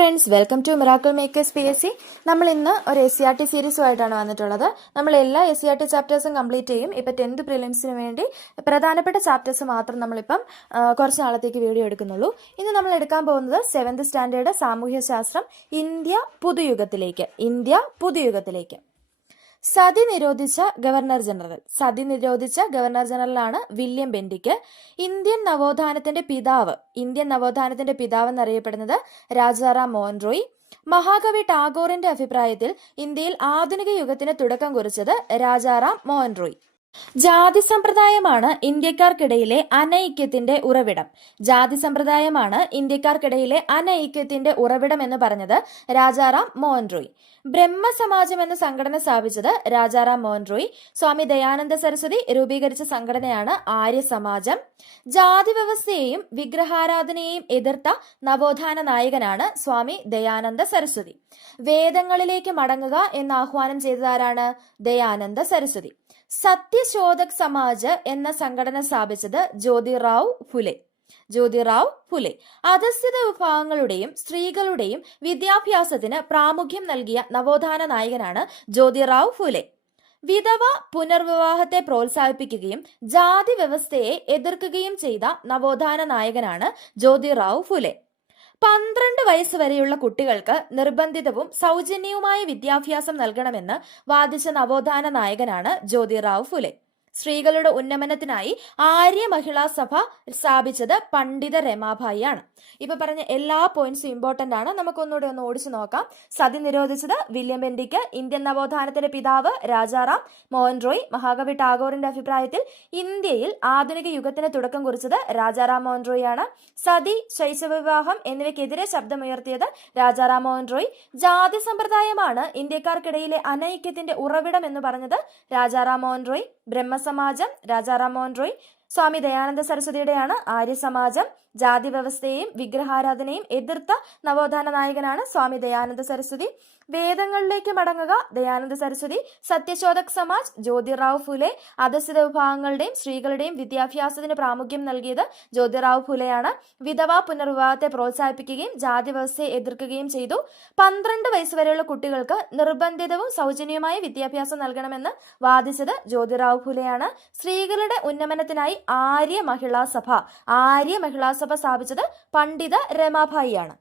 Friends, welcome to miracle makers PSC. നമ്മൾ ഇന്ന് ഒരു SCRT സീരീസുമായിട്ടാണ് വന്നിട്ടുള്ളത്. നമ്മൾ എല്ലാ SCRT ചാപ്റ്റേഴ്സും കംപ്ലീറ്റ് ചെയ്യും. ഇപ്പം 10th പ്രിലിംസിന് വേണ്ടി പ്രധാനപ്പെട്ട ചാപ്റ്റേഴ്സ് മാത്രം നമ്മളിപ്പം കുറച്ച് നാളത്തേക്ക് വീഡിയോ എടുക്കുന്നുള്ളൂ. ഇന്ന് നമ്മൾ എടുക്കാൻ പോകുന്നത് 7th സ്റ്റാൻഡേർഡ് സാമൂഹ്യശാസ്ത്രം, ഇന്ത്യ പുതുയുഗത്തിലേക്ക്. സതി നിരോധിച്ച ഗവർണർ ജനറലാണ് വില്യം ബെന്റിക്. ഇന്ത്യൻ നവോത്ഥാനത്തിന്റെ പിതാവ് എന്നറിയപ്പെടുന്നത് രാജാറാം മോഹൻ റോയ്. മഹാകവി ടാഗോറിന്റെ അഭിപ്രായത്തിൽ ഇന്ത്യയിൽ ആധുനിക യുഗത്തിന് തുടക്കം കുറിച്ചത് രാജാറാം മോഹൻ റോയ്. ജാതി സമ്പ്രദായമാണ് ഇന്ത്യക്കാർക്കിടയിലെ അനൈക്യത്തിന്റെ ഉറവിടം എന്ന് പറഞ്ഞത് രാജാറാം മോഹൻ റോയ്. ബ്രഹ്മസമാജം എന്ന സംഘടന സ്ഥാപിച്ചത് രാജാറാം മോഹൻ റോയ്. സ്വാമി ദയാനന്ദ സരസ്വതി രൂപീകരിച്ച സംഘടനയാണ് ആര്യസമാജം. ജാതി വ്യവസ്ഥയെയും വിഗ്രഹാരാധനയെയും എതിർത്ത നവോത്ഥാന നായകനാണ് സ്വാമി ദയാനന്ദ സരസ്വതി. വേദങ്ങളിലേക്ക് മടങ്ങുക എന്ന് ആഹ്വാനം ചെയ്തതാരാണ്? ദയാനന്ദ സരസ്വതി. സത്യശോധക് സമാജ് എന്ന സംഘടന സ്ഥാപിച്ചത് ജ്യോതിറാവ് ഫുലെ. അധസ്ഥിത വിഭാഗങ്ങളുടെയും സ്ത്രീകളുടെയും വിദ്യാഭ്യാസത്തിന് പ്രാമുഖ്യം നൽകിയ നവോത്ഥാന നായകനാണ് ജ്യോതിറാവ് ഫുലെ. വിധവ പുനർവിവാഹത്തെ പ്രോത്സാഹിപ്പിക്കുകയും ജാതി വ്യവസ്ഥയെ എതിർക്കുകയും ചെയ്ത നവോത്ഥാന നായകനാണ് ജ്യോതിറാവ് ഫുലെ. 12 വയസ്സ് വരെയുള്ള കുട്ടികൾക്ക് നിർബന്ധിതവും സൗജന്യവുമായ വിദ്യാഭ്യാസം നൽകണമെന്ന് വാദിച്ച നവോത്ഥാന നായകനാണ് ജ്യോതിറാവ് ഫുലെ. സ്ത്രീകളുടെ ഉന്നമനത്തിനായി ആര്യ മഹിളാ സഭ സ്ഥാപിച്ചത് പണ്ഡിത രമാഭായി ആണ്. ഇപ്പൊ പറഞ്ഞ എല്ലാ പോയിന്റ്സും ഇമ്പോർട്ടന്റ് ആണ്. നമുക്കൊന്നുകൂടെ ഒന്ന് ഓടിച്ചു നോക്കാം. സതി നിരോധിച്ചത് വില്യം ബെന്റിക്. ഇന്ത്യൻ നവോത്ഥാനത്തിന്റെ പിതാവ് രാജാറാം മോഹൻ റോയ്. മഹാകവി ടാഗോറിന്റെ അഭിപ്രായത്തിൽ ഇന്ത്യയിൽ ആധുനിക യുഗത്തിന് തുടക്കം കുറിച്ചത് രാജാറാം മോഹൻ റോയ് ആണ്. സതി, ശൈശവ വിവാഹം എന്നിവയ്ക്കെതിരെ ശബ്ദമുയർത്തിയത് രാജാറാം മോഹൻ റോയ്. ജാതി സമ്പ്രദായമാണ് ഇന്ത്യക്കാർക്കിടയിലെ അനൈക്യത്തിന്റെ ഉറവിടം എന്ന് പറഞ്ഞത് രാജാറാം മോഹൻ റോയ്. ബ്രഹ്മസമാജം രാജാറാം മോഹൻ റോയ്. സ്വാമി ദയാനന്ദ സരസ്വതിയുടെയാണ് ആര്യസമാജം. ജാതി വ്യവസ്ഥയെയും വിഗ്രഹാരാധനയും എതിർത്ത നവോത്ഥാന നായകനാണ് സ്വാമി ദയാനന്ദ സരസ്വതി. വേദങ്ങളിലേക്ക് മടങ്ങുക ദയാനന്ദ സരസ്വതി. സത്യശോധക് സമാജ് ജ്യോതിറാവ് ഫുലെ. അധസ്ഥിത വിഭാഗങ്ങളുടെയും സ്ത്രീകളുടെയും വിദ്യാഭ്യാസത്തിന് പ്രാമുഖ്യം നൽകിയത് ജ്യോതിറാവ് ഫുലെയാണ്. വിധവാ പുനർവിവാഹത്തെ പ്രോത്സാഹിപ്പിക്കുകയും ജാതി വ്യവസ്ഥയെ എതിർക്കുകയും ചെയ്തു. 12 വയസ്സ് വരെയുള്ള കുട്ടികൾക്ക് നിർബന്ധിതവും സൗജന്യവുമായ വിദ്യാഭ്യാസം നൽകണമെന്ന് വാദിച്ചത് ജ്യോതിറാവ് ഫുലെയാണ്. സ്ത്രീകളുടെ ഉന്നമനത്തിനായി ആര്യ മഹിളാ സഭ സ്ഥാപിച്ചത് പണ്ഡിത രമാഭായി ആണ്.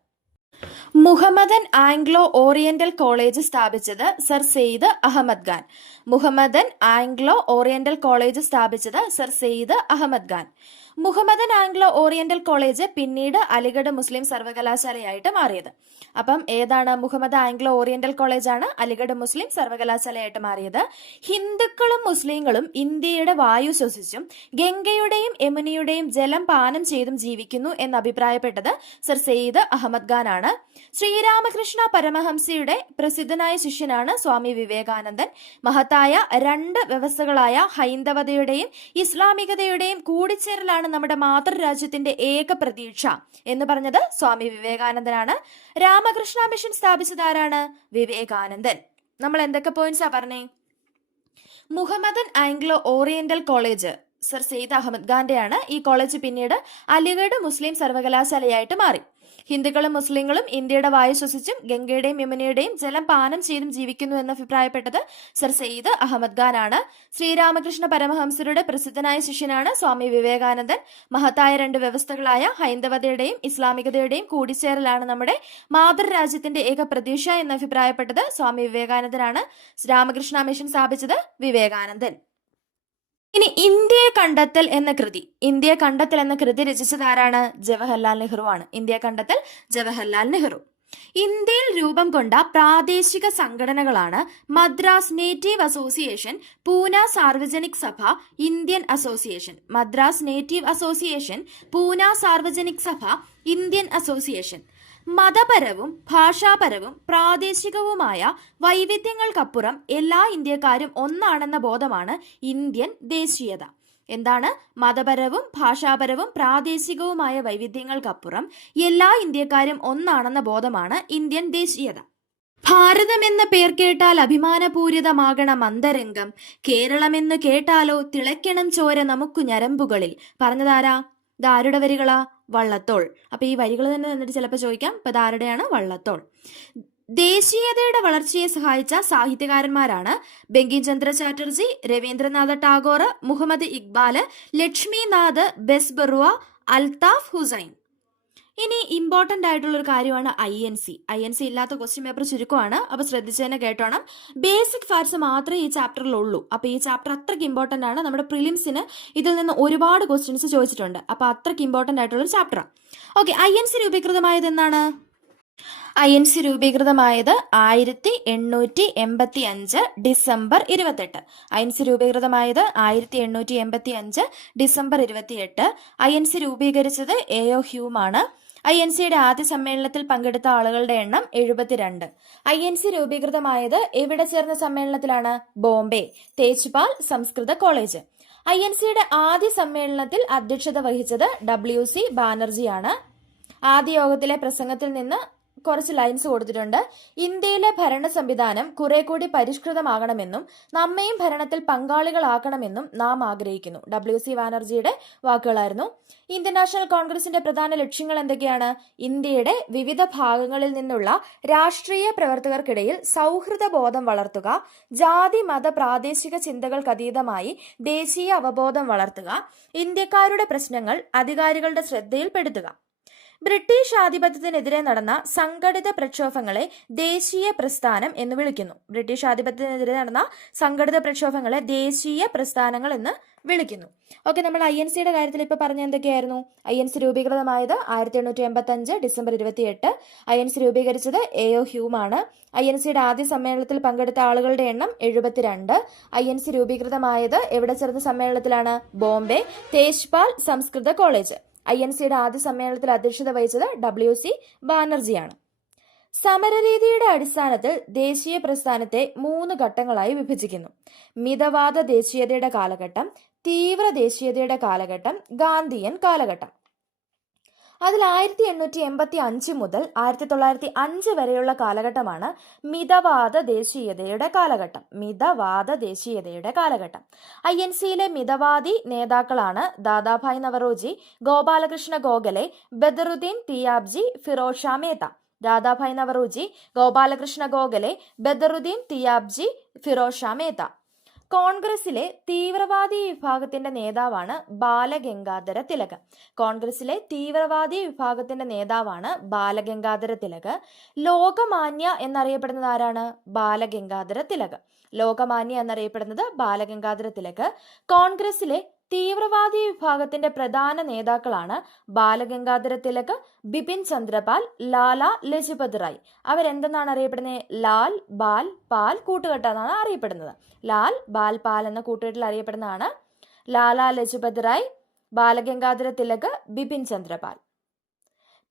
മുഹമ്മദൻ ആംഗ്ലോ ഓറിയന്റൽ കോളേജ് സ്ഥാപിച്ചത് sir Syed Ahmed Khan. Muhammadan Anglo Oriental College പിന്നീട് അലിഗഡ് മുസ്ലിം സർവകലാശാലയായിട്ട് മാറിയത്. അപ്പം ഏതാണ്? മുഹമ്മദ് ആംഗ്ലോ ഓറിയന്റൽ കോളേജാണ് അലിഗഡ് മുസ്ലിം സർവകലാശാലയായിട്ട് മാറിയത്. ഹിന്ദുക്കളും മുസ്ലിങ്ങളും ഇന്ത്യയുടെ വായു ശ്വസിച്ചും ഗംഗയുടെയും യമുനയുടെയും ജലം പാനം ചെയ്തും ജീവിക്കുന്നു എന്ന് അഭിപ്രായപ്പെട്ടത് സർ സെയ്ദ് അഹമ്മദ് ഖാൻ ആണ്. ശ്രീരാമകൃഷ്ണ പരമഹംസയുടെ പ്രസിദ്ധനായ ശിഷ്യനാണ് സ്വാമി വിവേകാനന്ദൻ. മഹത്തായ 2 വ്യവസ്ഥകളായ ഹൈന്ദവതയുടെയും ഇസ്ലാമികതയുടെയും കൂടിച്ചേരലാണ് നമ്മുടെ മാതൃരാജ്യത്തിന്റെ ഏക പ്രതീക്ഷ എന്ന് പറഞ്ഞത് സ്വാമി വിവേകാനന്ദനാണ്. രാമകൃഷ്ണ മിഷൻ സ്ഥാപിച്ചത് ആരാണ്? വിവേകാനന്ദൻ. നമ്മൾ എന്തൊക്കെ പോയിന്റ്സാ പറഞ്ഞേ? Mohammedan Anglo Oriental College sir Syed Ahmad ഖാന്റെയാണ്. ഈ കോളേജ് പിന്നീട് അലിഗഡ് മുസ്ലിം സർവകലാശാലയായിട്ട് മാറി. ഹിന്ദുക്കളും മുസ്ലിങ്ങളും ഇന്ത്യയുടെ വായു ശ്വസിച്ചും ഗംഗയുടെയും യമുനയുടെയും ജലം പാനം ചെയ്തും ജീവിക്കുന്നു എന്ന് അഭിപ്രായപ്പെട്ടത് സർ സെയ്ദ് അഹമ്മദ് ഖാൻ ആണ്. ശ്രീരാമകൃഷ്ണ പരമഹംസരുടെ പ്രസിദ്ധനായ ശിഷ്യനാണ് സ്വാമി വിവേകാനന്ദൻ. മഹത്തായ 2 വ്യവസ്ഥകളായ ഹൈന്ദവതയുടെയും ഇസ്ലാമികതയുടെയും കൂടിച്ചേരലാണ് നമ്മുടെ മാതൃരാജ്യത്തിന്റെ ഏക പ്രതീക്ഷ എന്ന് അഭിപ്രായപ്പെട്ടത് സ്വാമി വിവേകാനന്ദനാണ്. രാമകൃഷ്ണ മിഷൻ സ്ഥാപിച്ചത് വിവേകാനന്ദൻ. ഇനി ഇന്ത്യയെ കണ്ടെത്തൽ എന്ന കൃതി രചിച്ചത് ആരാണ്? ജവഹർലാൽ നെഹ്റു ആണ്. ജവഹർലാൽ നെഹ്റു. ഇന്ത്യയിൽ രൂപം കൊണ്ട പ്രാദേശിക സംഘടനകളാണ് മദ്രാസ് നേറ്റീവ് അസോസിയേഷൻ, പൂന സാർവജനിക് സഭ, ഇന്ത്യൻ അസോസിയേഷൻ. മതപരവും ഭാഷാപരവും പ്രാദേശികവുമായ വൈവിധ്യങ്ങൾക്കപ്പുറം എല്ലാ ഇന്ത്യക്കാരും ഒന്നാണെന്ന ബോധമാണ് ഇന്ത്യൻ ദേശീയത. എന്താണ്? മതപരവും ഭാഷാപരവും പ്രാദേശികവുമായ വൈവിധ്യങ്ങൾക്കപ്പുറം എല്ലാ ഇന്ത്യക്കാരും ഒന്നാണെന്ന ബോധമാണ് ഇന്ത്യൻ ദേശീയത. ഭാരതമെന്ന പേർ കേട്ടാൽ അഭിമാനപൂരിതമാകണം അന്തരംഗം, കേരളമെന്ന് കേട്ടാലോ തിളയ്ക്കണം ചോര നമുക്കു ഞരമ്പുകളിൽ. പറഞ്ഞതാരാ? ഇതാരുടെ വരികളാ? വള്ളത്തോൾ. അപ്പൊ ഈ വരികൾ തന്നെ എന്നിട്ട് ചിലപ്പോൾ ചോദിക്കാം. അപ്പൊ ഇതാരുടെയാണ്? വള്ളത്തോൾ. ദേശീയതയുടെ വളർച്ചയെ സഹായിച്ച സാഹിത്യകാരന്മാരാണ് ബങ്കിം ചന്ദ്ര ചാറ്റർജി, രവീന്ദ്രനാഥ ടാഗോർ, മുഹമ്മദ് ഇക്ബാല്, ലക്ഷ്മിനാഥ് ബെസ്ബറുവ, അൽതാഫ് ഹുസൈൻ. ഇനി ഇമ്പോർട്ടന്റ് ആയിട്ടുള്ള ഒരു കാര്യമാണ് INC ഇല്ലാത്ത ക്വസ്റ്റ്യൻ പേപ്പർ ചുരുക്കമാണ്. അപ്പൊ ശ്രദ്ധിച്ചു തന്നെ കേട്ടോണം. ബേസിക് ഫാക്ട്സ് മാത്രമേ ഈ ചാപ്റ്ററിൽ ഉള്ളൂ. അപ്പൊ ഈ ചാപ്റ്റർ അത്രയ്ക്ക് ഇമ്പോർട്ടന്റ് ആണ്. നമ്മുടെ പ്രിലിംസിന് ഇതിൽ നിന്ന് ഒരുപാട് ക്വസ്റ്റ്യൻസ് ചോദിച്ചിട്ടുണ്ട്. അപ്പൊ അത്രയ്ക്ക് ഇമ്പോർട്ടന്റ് ആയിട്ടുള്ള ഒരു ചാപ്റ്ററാണ്. ഓക്കെ, INC രൂപീകൃതമായത് എന്നാണ്? INC രൂപീകൃതമായത് 1885 December 28. INC രൂപീകൃതമായത് 1885 December 28. INC രൂപീകരിച്ചത് A.O. ഹ്യൂമാണ്. INCയുടെ ആദ്യ സമ്മേളനത്തിൽ പങ്കെടുത്ത ആളുകളുടെ എണ്ണം 72. INC രൂപീകൃതമായത് എവിടെ ചേർന്ന സമ്മേളനത്തിലാണ്? ബോംബെ, തേജ്പാൽ സംസ്കൃത കോളേജ്. INCയുടെ ആദ്യ സമ്മേളനത്തിൽ അധ്യക്ഷത വഹിച്ചത് WC ബാനർജിയാണ്. ആദ്യ യോഗത്തിലെ പ്രസംഗത്തിൽ നിന്ന് കുറച്ച് ലൈൻസ് കൊടുത്തിട്ടുണ്ട്. ഇന്ത്യയിലെ ഭരണ സംവിധാനം കുറെ കൂടി പരിഷ്കൃതമാകണമെന്നും നമ്മയും ഭരണത്തിൽ പങ്കാളികളാക്കണമെന്നും നാം ആഗ്രഹിക്കുന്നു. WC ബാനർജിയുടെ വാക്കുകളായിരുന്നു. ഇന്ത്യൻ നാഷണൽ കോൺഗ്രസിന്റെ പ്രധാന ലക്ഷ്യങ്ങൾ എന്തൊക്കെയാണ്? ഇന്ത്യയുടെ വിവിധ ഭാഗങ്ങളിൽ നിന്നുള്ള രാഷ്ട്രീയ പ്രവർത്തകർക്കിടയിൽ സൗഹൃദ ബോധം വളർത്തുക, ജാതി മത പ്രാദേശിക ചിന്തകൾക്കതീതമായി ദേശീയ അവബോധം വളർത്തുക, ഇന്ത്യക്കാരുടെ പ്രശ്നങ്ങൾ അധികാരികളുടെ ശ്രദ്ധയിൽപ്പെടുത്തുക. ബ്രിട്ടീഷ് ആധിപത്യത്തിനെതിരെ നടന്ന സംഘടിത പ്രക്ഷോഭങ്ങളെ ദേശീയ പ്രസ്ഥാനം എന്ന് വിളിക്കുന്നു. ബ്രിട്ടീഷ് ആധിപത്യത്തിനെതിരെ നടന്ന സംഘടിത പ്രക്ഷോഭങ്ങളെ ദേശീയ പ്രസ്ഥാനങ്ങൾ എന്ന് വിളിക്കുന്നു. ഓക്കെ, നമ്മൾ INCയുടെ കാര്യത്തിൽ ഇപ്പൊ പറഞ്ഞ എന്തൊക്കെയായിരുന്നു? INC രൂപീകൃതമായത് 1885 December 28. INC രൂപീകരിച്ചത് A.O. ഹ്യൂമാണ്. INCയുടെ ആദ്യ സമ്മേളനത്തിൽ പങ്കെടുത്ത ആളുകളുടെ എണ്ണം 72. INC രൂപീകൃതമായത് എവിടെ ചേർന്ന സമ്മേളനത്തിലാണ്? ബോംബെ, തേജ്പാൽ സംസ്കൃത കോളേജ്. INCയുടെ ആദ്യ സമ്മേളനത്തിൽ അധ്യക്ഷത വഹിച്ചത് WC ബാനർജിയാണ്. സമരരീതിയുടെ അടിസ്ഥാനത്തിൽ ദേശീയ പ്രസ്ഥാനത്തെ 3 ഘട്ടങ്ങളായി വിഭജിക്കുന്നു. മിതവാദ ദേശീയതയുടെ കാലഘട്ടം, തീവ്ര ദേശീയതയുടെ കാലഘട്ടം, ഗാന്ധിയൻ കാലഘട്ടം. അതിൽ 1885 മുതൽ 1905 വരെയുള്ള കാലഘട്ടമാണ് മിതവാദ ദേശീയതയുടെ കാലഘട്ടം. INCയിലെ മിതവാദി നേതാക്കളാണ് ദാദാഭായ് നവറോജി, ഗോപാലകൃഷ്ണ ഗോഖലെ, ബദറുദ്ദീൻ തിയാബ്ജി, ഫിറോസ് ഷാ മേത്ത. ദാദാഭായ് നവറോജി, ഗോപാലകൃഷ്ണ ഗോഖലെ, ബദറുദ്ദീൻ തിയാബ്ജി, ഫിറോസ് ഷാ മേത്ത. കോൺഗ്രസിലെ തീവ്രവാദി വിഭാഗത്തിന്റെ നേതാവാണ് ബാലഗംഗാധര തിലക്. ലോകമാന്യ എന്നറിയപ്പെടുന്നത് ആരാണ്? ബാലഗംഗാധര തിലക്. കോൺഗ്രസിലെ തീവ്രവാദി വിഭാഗത്തിന്റെ പ്രധാന നേതാക്കളാണ് ബാലഗംഗാധര തിലക്, ബിപിൻ ചന്ദ്രപാൽ, ലാല ലജ്പത് റായ്. അവരെന്തെന്നാണ് അറിയപ്പെടുന്നത്? ലാൽ ബാൽ പാൽ കൂട്ടുകെട്ട് എന്നാണ് അറിയപ്പെടുന്നത്. ലാൽ ബാൽ പാൽ എന്ന കൂട്ടുകെട്ടിൽ അറിയപ്പെടുന്നതാണ് ലാല ലജ്പത് റായ്, ബാലഗംഗാധര തിലക്, ബിപിൻ ചന്ദ്രപാൽ.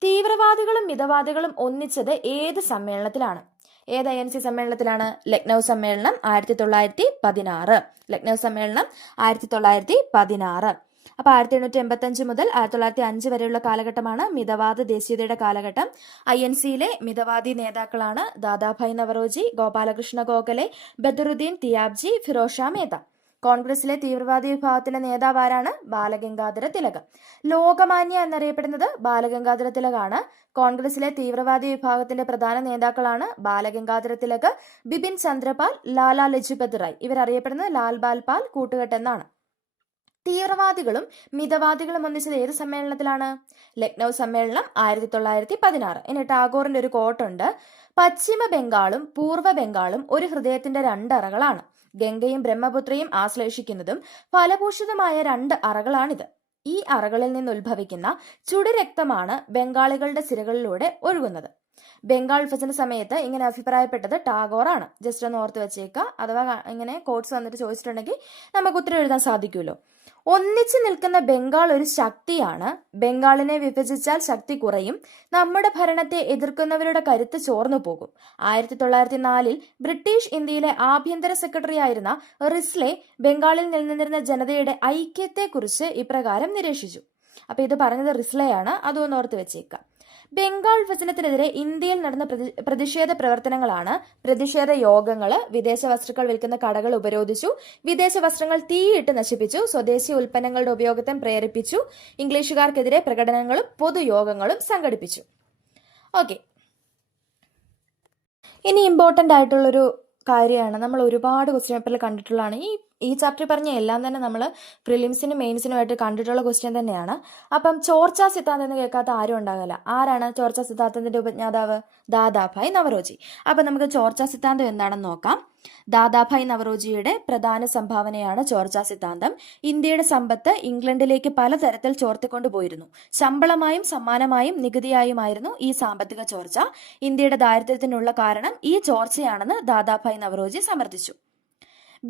തീവ്രവാദികളും മിതവാദികളും ഒന്നിച്ചത് ഏത് സമ്മേളനത്തിലാണ്? ഏത് INC സമ്മേളനത്തിലാണ്? ലക്നൗ സമ്മേളനം 1916. ലക്നൗ സമ്മേളനം 1916. അപ്പൊ 1885 മുതൽ 1905 വരെയുള്ള കാലഘട്ടമാണ് മിതവാദ ദേശീയതയുടെ കാലഘട്ടം. INCയിലെ മിതവാദി നേതാക്കളാണ് ദാദാഭായ് നവറോജി, ഗോപാലകൃഷ്ണ ഗോഖലെ, ബദറുദ്ദീൻ തിയാബ്ജി, ഫിറോസ് ഷാ മേത്ത. കോൺഗ്രസിലെ തീവ്രവാദി വിഭാഗത്തിന്റെ നേതാവാരാണ്? ബാലഗംഗാധര തിലക്. ലോകമാന്യ എന്നറിയപ്പെടുന്നത് ബാലഗംഗാധര തിലകാണ്. കോൺഗ്രസിലെ തീവ്രവാദി വിഭാഗത്തിന്റെ പ്രധാന നേതാക്കളാണ് ബാലഗംഗാധര തിലക്, ബിപിൻ ചന്ദ്രപാൽ, ലാല ലജ്പത് റായ്. ഇവരറിയപ്പെടുന്നത് ലാൽ ബാൽ പാൽ കൂട്ടുകെട്ട് എന്നാണ്. തീവ്രവാദികളും മിതവാദികളും ഒന്നിച്ചത് ഏത് സമ്മേളനത്തിലാണ്? ലക്നൗ സമ്മേളനം 1916. ഇനി ടാഗോറിന്റെ ഒരു കോട്ടുണ്ട്: പശ്ചിമ ബംഗാളും പൂർവ്വ ബംഗാളും ഒരു ഹൃദയത്തിന്റെ 2 അറകളാണ്. ഗംഗയും ബ്രഹ്മപുത്രയും ആശ്ലേഷിക്കുന്നതും ഫലഭൂഷിതമായ 2 അറകളാണിത്. ഈ അറകളിൽ നിന്ന് ഉത്ഭവിക്കുന്ന ചുടുരക്തമാണ് ബംഗാളികളുടെ സിരകളിലൂടെ ഒഴുകുന്നത്. ബംഗാൾ വിഭജന സമയത്ത് ഇങ്ങനെ അഭിപ്രായപ്പെട്ടത് ടാഗോറാണ്. ജസ്റ്റ് ഒന്ന് ഓർത്ത് വെച്ചേക്കുക. അഥവാ ഇങ്ങനെ കോട്സ് വന്നിട്ട് ചോദിച്ചിട്ടുണ്ടെങ്കിൽ നമുക്ക് ഉത്തരം എഴുതാൻ സാധിക്കുമല്ലോ. ഒന്നിച്ചു നിൽക്കുന്ന ബംഗാൾ ഒരു ശക്തിയാണ്. ബംഗാളിനെ വിഭജിച്ചാൽ ശക്തി കുറയും. നമ്മുടെ ഭരണത്തെ എതിർക്കുന്നവരുടെ കരുത്ത് ചോർന്നു പോകും. 1904 ബ്രിട്ടീഷ് ഇന്ത്യയിലെ ആഭ്യന്തര സെക്രട്ടറി ആയിരുന്ന റിസ്ലെ ബംഗാളിൽ നിലനിന്നിരുന്ന ജനതയുടെ ഐക്യത്തെക്കുറിച്ച് ഇപ്രകാരം നിരീക്ഷിച്ചു. അപ്പൊ ഇത് പറഞ്ഞത് റിസ്ലെയാണ്. അതൊന്ന് ഓർത്ത് വെച്ചേക്കാം. ബംഗാൾ വിഭജനത്തിനെതിരെ ഇന്ത്യയിൽ നടന്ന പ്രതിഷേധ പ്രവർത്തനങ്ങളാണ് പ്രതിഷേധ യോഗങ്ങൾ. വിദേശ വസ്തുക്കൾ വിൽക്കുന്ന കടകൾ ഉപരോധിച്ചു, വിദേശ വസ്ത്രങ്ങൾ തീയിട്ട് നശിപ്പിച്ചു, സ്വദേശി ഉൽപ്പന്നങ്ങളുടെ ഉപയോഗത്തെ പ്രേരിപ്പിച്ചു, ഇംഗ്ലീഷുകാർക്കെതിരെ പ്രകടനങ്ങളും പൊതുയോഗങ്ങളും സംഘടിപ്പിച്ചു. ഓക്കെ, ഇനി ഇമ്പോർട്ടൻ്റ് ആയിട്ടുള്ളൊരു കാര്യമാണ്, നമ്മൾ ഒരുപാട് ക്വസ്റ്റ്യൻ പേപ്പറിൽ കണ്ടിട്ടുള്ളതാണ്. ഈ ചാപ്റ്റർ പറഞ്ഞ എല്ലാം തന്നെ നമ്മൾ പ്രിലിംസിനും മെയിൻസിനുമായിട്ട് കണ്ടിട്ടുള്ള ക്വസ്റ്റ്യൻ തന്നെയാണ്. അപ്പം ചോർച്ചാ സിദ്ധാന്തം എന്ന് കേൾക്കാത്ത ആരും ഉണ്ടാകില്ല. ആരാണ് ചോർച്ചാ സിദ്ധാന്തത്തിന്റെ ഉപജ്ഞാതാവ്? ദാദാഭായ് നവറോജി. അപ്പം നമുക്ക് ചോർച്ചാ സിദ്ധാന്തം എന്താണെന്ന് നോക്കാം. ദാദാഭായ് നവറോജിയുടെ പ്രധാന സംഭാവനയാണ് ചോർച്ചാ സിദ്ധാന്തം. ഇന്ത്യയുടെ സമ്പത്ത് ഇംഗ്ലണ്ടിലേക്ക് പലതരത്തിൽ ചോർത്തിക്കൊണ്ടുപോയിരുന്നു. ശമ്പളമായും സമ്മാനമായും നികുതിയായുമായിരുന്നു ഈ സാമ്പത്തിക ചോർച്ച. ഇന്ത്യയുടെ ദാരിദ്ര്യത്തിനുള്ള കാരണം ഈ ചോർച്ചയാണെന്ന് ദാദാഭായ് നവറോജി സമർത്ഥിച്ചു.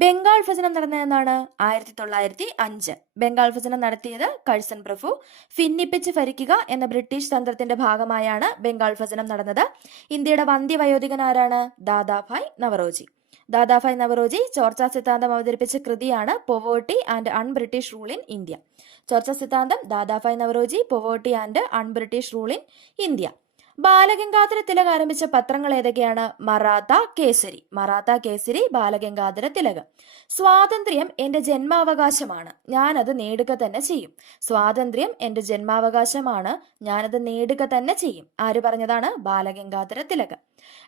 ബംഗാൾ വിഭജനം നടന്നതെന്നാണ് 1905. ബംഗാൾ വിഭജനം നടത്തിയത് കഴ്സൺ പ്രഭു. ഭിന്നിപ്പിച്ച് ഭരിക്കുക എന്ന ബ്രിട്ടീഷ് തന്ത്രത്തിന്റെ ഭാഗമായാണ് ബംഗാൾ വിഭജനം നടന്നത്. ഇന്ത്യയുടെ വന്ധ്യവയോധികൻ ആരാണ്? ദാദാഭായ് നവറോജി. ദാദാഭായ് നവറോജി ചോർച്ചാ സിദ്ധാന്തം അവതരിപ്പിച്ച കൃതിയാണ് poverty and un British rule in India. ചോർച്ചാ സിദ്ധാന്തം, Dadabhai Naoroji, poverty and un British rule in India. Balagangadhara Tilak ആരംഭിച്ച പത്രങ്ങൾ ഏതൊക്കെയാണ്? മറാത്ത കേസരി. മറാത്ത കേസരി, ബാലഗംഗാധര തിലക്. സ്വാതന്ത്ര്യം എന്റെ ജന്മാവകാശമാണ്, ഞാനത് നേടുക തന്നെ ചെയ്യും. സ്വാതന്ത്ര്യം എന്റെ ജന്മാവകാശമാണ്, ഞാനത് നേടുക തന്നെ ചെയ്യും. ആര് പറഞ്ഞതാണ്? ബാലഗംഗാധര തിലക്.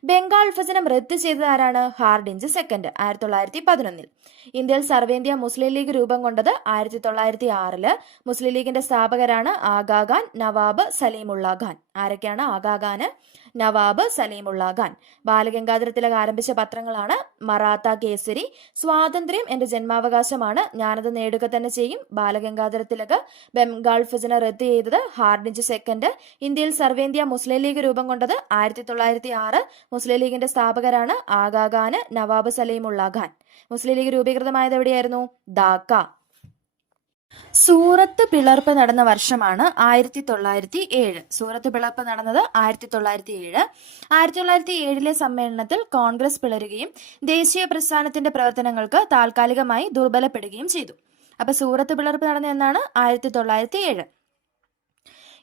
ബംഗാൾ വിഭജനം റദ്ദ് ചെയ്തത് ആരാണ്? Hardinge second, 1911. ഇന്ത്യയിൽ സർവേന്ത്യ മുസ്ലിം ലീഗ് രൂപം കൊണ്ടത് 1906. മുസ്ലിം ലീഗിന്റെ സ്ഥാപകരാണ് ആഗാഖാൻ, നവാബ് സലീമുള്ള ഖാൻ. ആരൊക്കെയാണ്? ആഗാഖാന്, നവാബ് സലീമുള്ള ഖാൻ. ബാലഗംഗാധര തിലക് ആരംഭിച്ച പത്രങ്ങളാണ് മറാത്ത കേസരി, സ്വാതന്ത്ര്യം എന്റെ ജന്മാവകാശമാണ്, ഞാനത് നേടുക തന്നെ ചെയ്യും, ബാലഗംഗാധര തിലക്. ബംഗാൾ വിഭജനം റദ്ദ് ചെയ്തത് ഹാർഡിഞ്ച് സെക്കൻഡ്. ഇന്ത്യയിൽ സർവേന്ത്യ മുസ്ലിം ലീഗ് രൂപം കൊണ്ടത് 1906. മുസ്ലിം ലീഗിന്റെ സ്ഥാപകരാണ് ആഗാഖാന്, നവാബ് സലീമുള്ള ഖാൻ. മുസ്ലിം ലീഗ് രൂപീകൃതമായത് എവിടെയായിരുന്നു? ധാക്ക. സൂറത്ത് പിളർപ്പ് നടന്ന വർഷമാണ് 1907. സൂറത്ത് പിളർപ്പ് നടന്നത് 1907. 1907 സമ്മേളനത്തിൽ കോൺഗ്രസ് പിളരുകയും ദേശീയ പ്രസ്ഥാനത്തിന്റെ പ്രവർത്തനങ്ങൾക്ക് താൽക്കാലികമായി ദുർബലപ്പെടുകയും ചെയ്തു. അപ്പൊ സൂറത്ത് പിളർപ്പ് നടന്ന എന്നാണ്? 1907.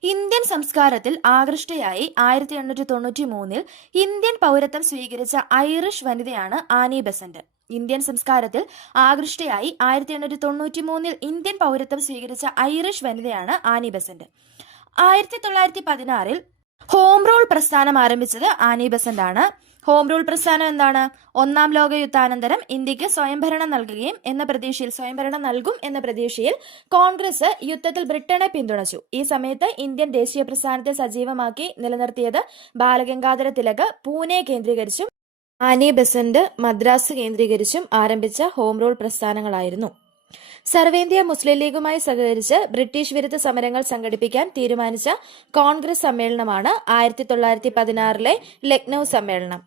ഇന്ത്യൻ സംസ്കാരത്തിൽ ആകൃഷ്ടയായി 1893 ഇന്ത്യൻ പൗരത്വം സ്വീകരിച്ച ഐറിഷ് വനിതയാണ് ആനി ബെസന്റ്. ഇന്ത്യൻ സംസ്കാരത്തിൽ ആകൃഷ്ടയായി 1893 ഇന്ത്യൻ പൗരത്വം സ്വീകരിച്ച ഐറിഷ് വനിതയാണ് ആനി ബെസന്റ്. 1916 ഹോം റൂൾ പ്രസ്ഥാനം ആരംഭിച്ചത് ആനി ബെസന്റ് ആണ്. ഹോം റൂൾ പ്രസ്ഥാനം എന്താണ്? ഒന്നാം ലോക യുദ്ധാനന്തരം ഇന്ത്യക്ക് സ്വയംഭരണം നൽകും എന്ന പ്രതീക്ഷയിൽ കോൺഗ്രസ് യുദ്ധത്തിൽ ബ്രിട്ടനെ പിന്തുണച്ചു. ഈ സമയത്ത് ഇന്ത്യൻ ദേശീയ പ്രസ്ഥാനത്തെ സജീവമാക്കി നിലനിർത്തിയത് ബാലഗംഗാധര തിലക് പൂനെ കേന്ദ്രീകരിച്ചും ആനി ബെസന്റ് മദ്രാസ് കേന്ദ്രീകരിച്ചും ആരംഭിച്ച ഹോം റൂൾ പ്രസ്ഥാനങ്ങളായിരുന്നു. സർവേന്ത്യ മുസ്ലിം ലീഗുമായി സഹകരിച്ച് ബ്രിട്ടീഷ് വിരുദ്ധ സമരങ്ങൾ സംഘടിപ്പിക്കാൻ തീരുമാനിച്ച കോൺഗ്രസ് സമ്മേളനമാണ് 1916 ലക്നൌ സമ്മേളനം.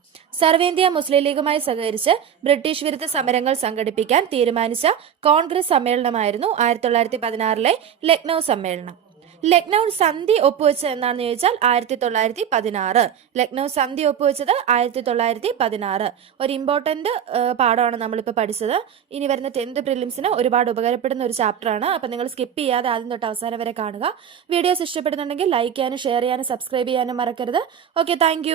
സർവേന്ത്യ മുസ്ലിം ലീഗുമായി സഹകരിച്ച് ബ്രിട്ടീഷ് വിരുദ്ധ സമരങ്ങൾ സംഘടിപ്പിക്കാൻ തീരുമാനിച്ച കോൺഗ്രസ് സമ്മേളനമായിരുന്നു 1916 ലക്നൌ സമ്മേളനം. ലക്നൌ സന്ധി ഒപ്പുവെച്ചത് എന്നാണെന്ന് ചോദിച്ചാൽ 1916. ലക്നൌ സന്ധി ഒപ്പുവെച്ചത് 1916. ഒരു ഇമ്പോർട്ടന്റ് പാഠമാണ് നമ്മളിപ്പോൾ പഠിച്ചത്. ഇനി വരുന്ന 10th പ്രിലിംസിന് ഒരുപാട് ഉപകാരപ്പെടുന്ന ഒരു ചാപ്റ്ററാണ്. അപ്പം നിങ്ങൾ സ്കിപ്പ് ചെയ്യാതെ ആദ്യം തൊട്ട് അവസാനം വരെ കാണുക. വീഡിയോസ് ഇഷ്ടപ്പെടുന്നുണ്ടെങ്കിൽ ലൈക്ക് ചെയ്യാനും ഷെയർ ചെയ്യാനും സബ്സ്ക്രൈബ് ചെയ്യാനും മറക്കരുത്. Okay, thank